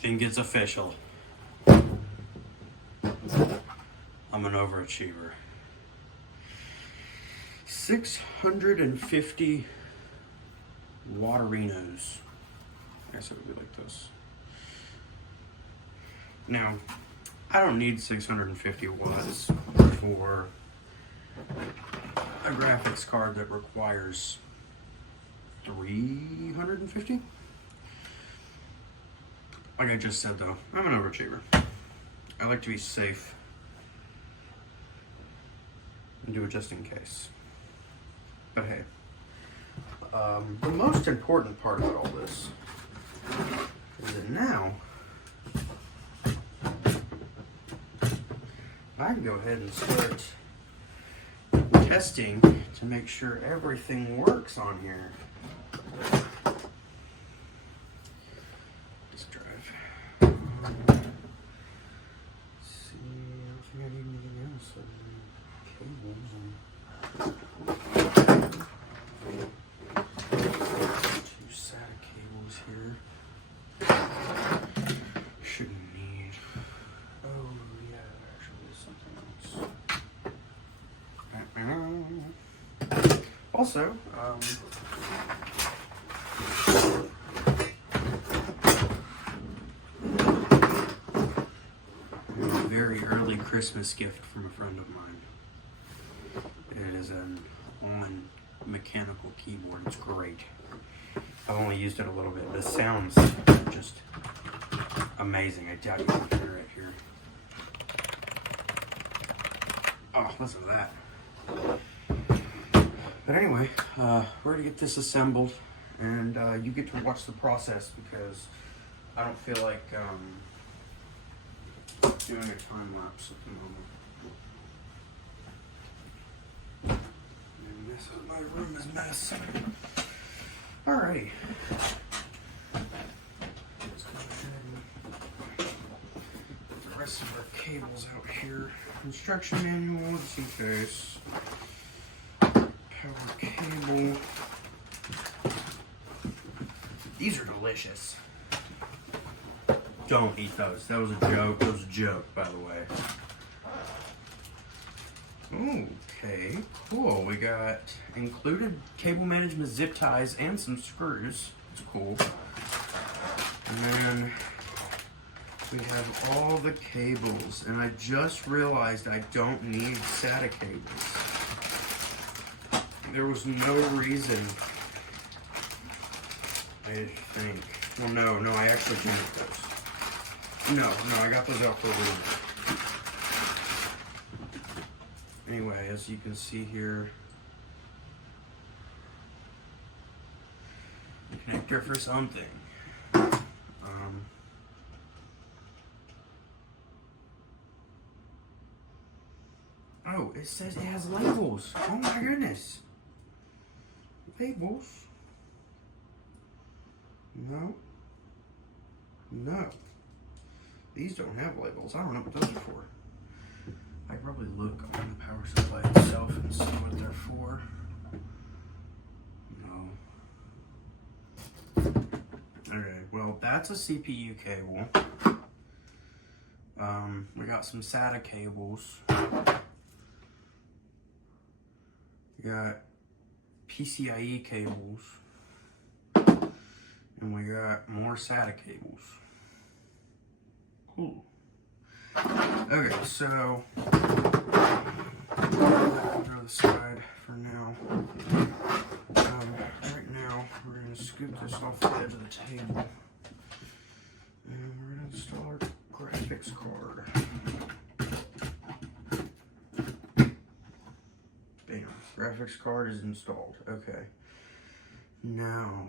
think it's official. I'm an overachiever. 650 Waterinos. I guess it would be like this. Now, I don't need 650 watts for a graphics card that requires 350. Like I just said though, I'm an overachiever. I like to be safe and do it just in case. But hey, the most important part about all this is that now I can go ahead and start testing to make sure everything works on here. Disk drive. See, I don't think I need anything else. Cables and two SATA cables here. Shouldn't need. Oh yeah, there actually is something else. Also, a very early Christmas gift from a friend of mine. It is an Omen mechanical keyboard. It's great. I've only used it a little bit. The sound's just amazing. I doubt you can hear it here. Oh, listen to that. But anyway, we're gonna get this assembled, and you get to watch the process because I don't feel like doing a time lapse at the moment. And this is my room is a mess. Alrighty. Let's go ahead and put the rest of our cables out here. Instruction manual, just in case. Power cable. These are delicious. Don't eat those. That was a joke. That was a joke, by the way. Okay, cool. We got included cable management zip ties and some screws. It's cool. And then we have all the cables. And I just realized I don't need SATA cables. There was no reason, I think. Well, no, I actually do need those. No, I got those out for a reason. Anyway, as you can see here, connector for something. Oh, it says it has labels. Oh my goodness. Labels? No. These don't have labels. I don't know what those are for. I could probably look on the power supply itself and see what they're for. No. Okay, well, that's a CPU cable. We got some SATA cables. We got PCIe cables. And we got more SATA cables. Cool. Okay, so I'll go to the side for now. Right now, we're going to scoop this off the edge of the table. And we're going to install our graphics card. Bam. Graphics card is installed. Okay. Now...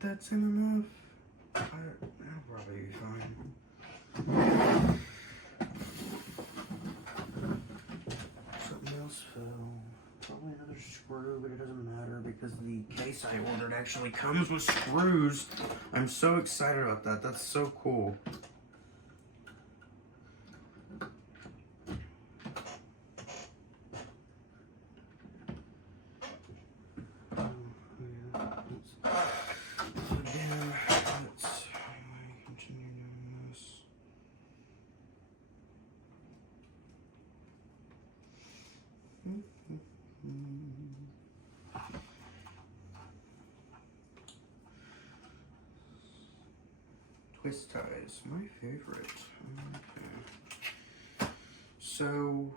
that's in enough. That'll probably be fine. Something else fell. Probably another screw, but it doesn't matter because the case I ordered actually comes with screws. I'm so excited about that. That's so cool. Twist ties, my favorite. Okay. So,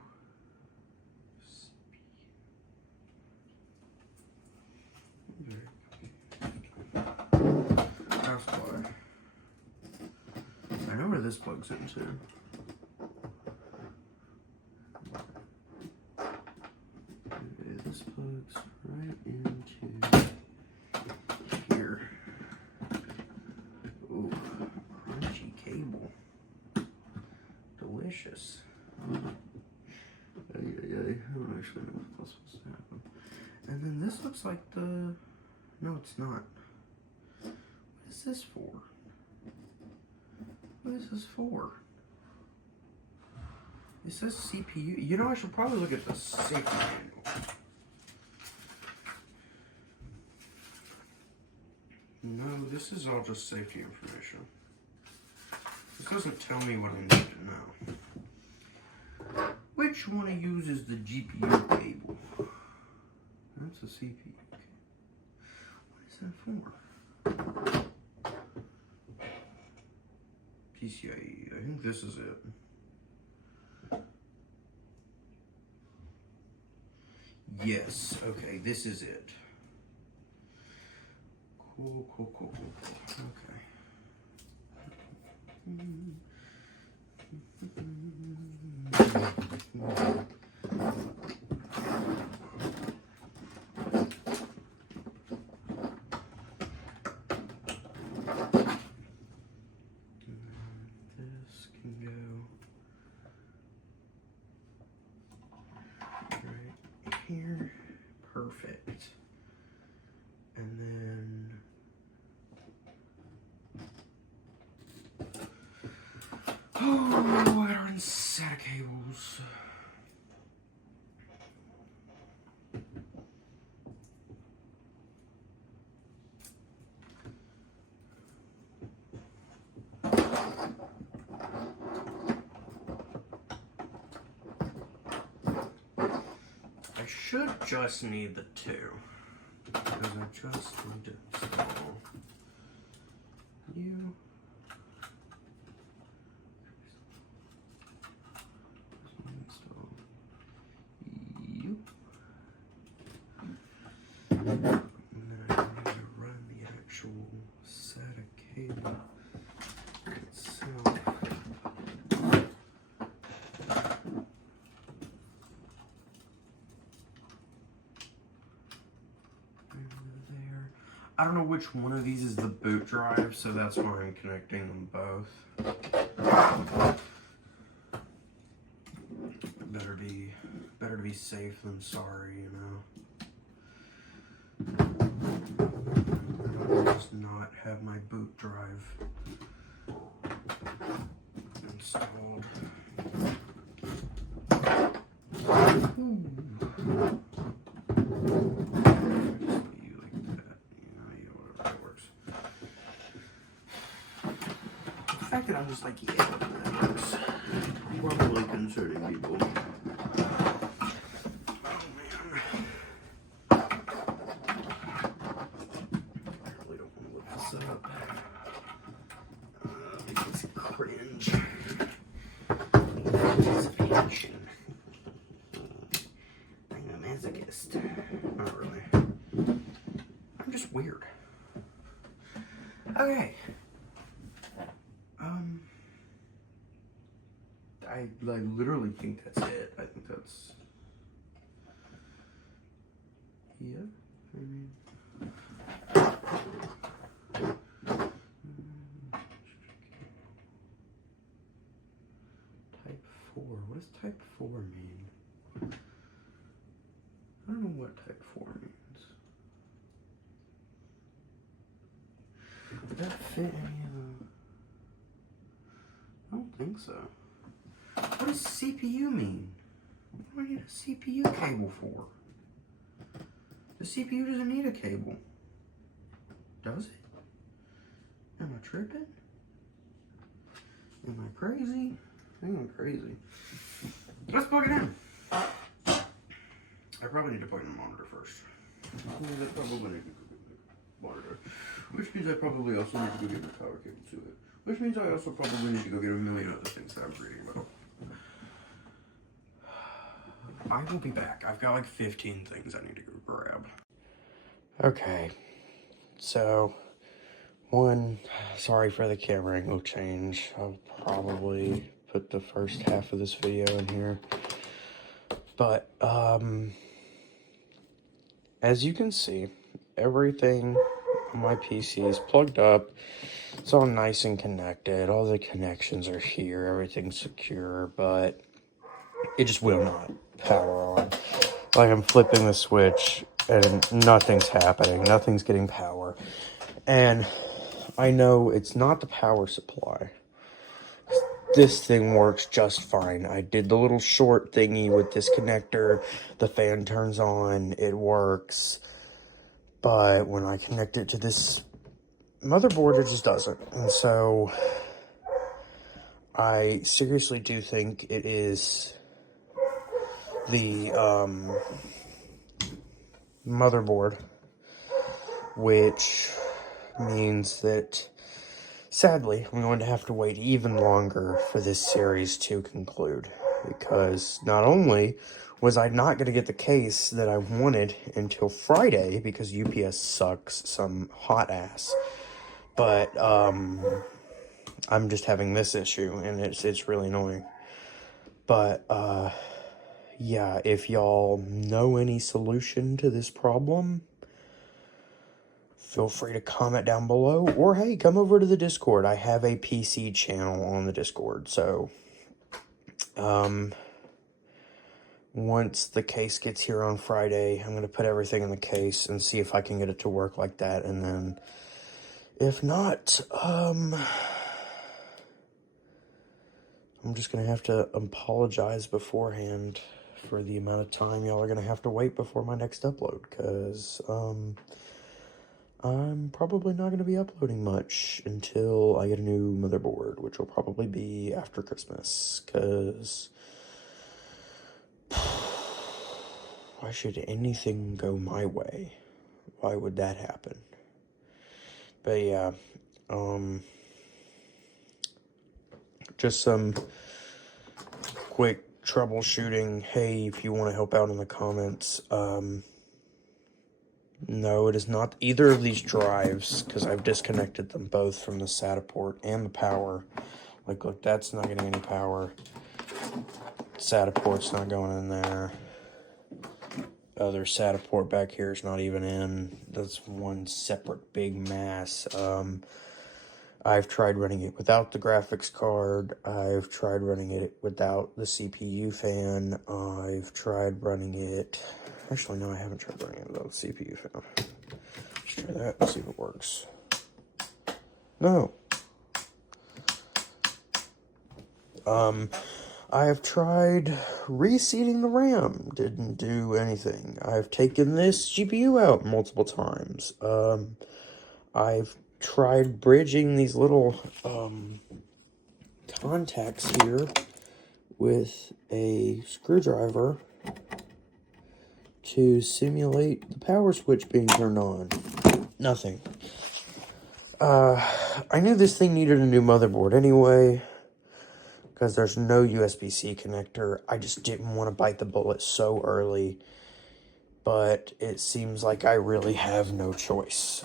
that's why. I know where this plugs into. Okay, this plugs right into here. Ooh. Crunchy cable. Delicious. I don't actually know if that's supposed to happen. And then this looks like the... No, it's not. What is this for? What is this for? It says CPU. You know, I should probably look at the safety manual. No, this is all just safety information. This doesn't tell me what I need to know. Which one I use is the GPU cable? That's a CPU. What is that for? PCIe. I think this is it. Yes. Okay, this is it. Cool. Okay. This can go right here. Perfect. And then I don't set of cables. I should just need the two. Because I just need to install you. Install you. And then I need to run the actual set of cable itself. I don't know which one of these is the boot drive, so that's why I'm connecting them both. Better to be safe than sorry, you know. I'll just not have my boot drive installed. The fact that I'm just like, yeah, that works. Probably concerning people. Oh man. I really don't want to look this up. It's cringe. Anticipation. I'm a masochist. Not really. I'm just weird. Okay. I literally think that's it. I think that's, yeah, I mean, type 4 mean? I don't know what type 4 means. Did that fit any of the... I don't think so. What does CPU mean? What do I need a CPU cable for? The CPU doesn't need a cable. Does it? Am I tripping? Am I crazy? I think I'm crazy. Let's plug it in. I probably need to plug in the monitor first. I probably need to go get the monitor. Which means I probably also need to go get the power cable to it. Which means I also probably need to go get a million other things that I'm reading about. I will be back. I've got like 15 things I need to go grab. Okay. So, sorry for the camera angle change. I'll probably put the first half of this video in here. But, as you can see, everything on my PC is plugged up. It's all nice and connected. All the connections are here. Everything's secure, but it just will not power on. Like, I'm flipping the switch and nothing's happening. Nothing's getting power. And I know it's not the power supply. This thing works just fine. I did the little short thingy with this connector. The fan turns on. It works. But when I connect it to this motherboard, it just doesn't. And so I seriously do think it is the motherboard, which means that sadly I'm going to have to wait even longer for this series to conclude, because not only was I not going to get the case that I wanted until Friday because UPS sucks some hot ass, but I'm just having this issue and it's really annoying. But yeah, if y'all know any solution to this problem, feel free to comment down below, or hey, come over to the Discord. I have a PC channel on the Discord, so once the case gets here on Friday, I'm going to put everything in the case and see if I can get it to work like that, and then if not, I'm just going to have to apologize beforehand for the amount of time y'all are going to have to wait before my next upload, because I'm probably not going to be uploading much until I get a new motherboard, which will probably be after Christmas, because why should anything go my way? Why would that happen? But yeah, just some quick troubleshooting. Hey, if you want to help out in the comments, no, it is not either of these drives, because I've disconnected them both from the SATA port and the power. Like, look, that's not getting any power. SATA port's not going in there. Other SATA port back here is not even in. That's one separate big mass. I've tried running it without the graphics card. I've tried running it without the CPU fan. I've tried running it... Actually, no, I haven't tried running it without the CPU fan. Let's try that and see if it works. No. I have tried reseating the RAM. Didn't do anything. I've taken this GPU out multiple times. I've tried bridging these little contacts here with a screwdriver to simulate the power switch being turned on. Nothing. I knew this thing needed a new motherboard anyway, because there's no USB-C connector. I just didn't want to bite the bullet so early, but it seems like I really have no choice.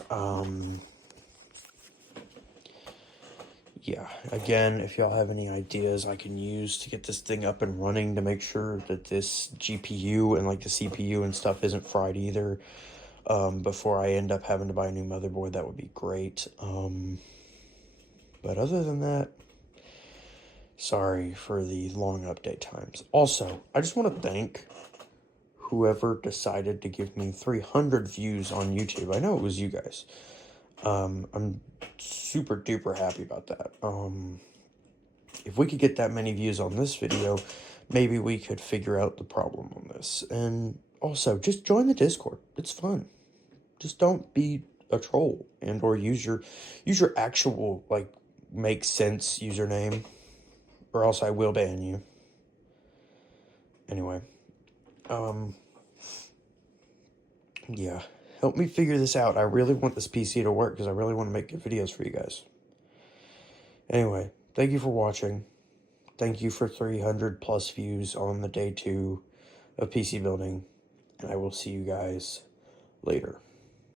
Yeah, again, if y'all have any ideas I can use to get this thing up and running to make sure that this GPU and like the CPU and stuff isn't fried either, before I end up having to buy a new motherboard, that would be great. But other than that, Sorry for the long update times. Also, I just want to thank whoever decided to give me 300 views on YouTube. I know it was you guys. I'm super duper happy about that. If we could get that many views on this video, maybe we could figure out the problem on this. And also, just join the Discord. It's fun. Just don't be a troll and or use your actual, like, make sense username, or else I will ban you. Anyway, yeah, help me figure this out. I really want this PC to work because I really want to make good videos for you guys. Anyway, thank you for watching. Thank you for 300 plus views on the day 2 of PC building, and I will see you guys later.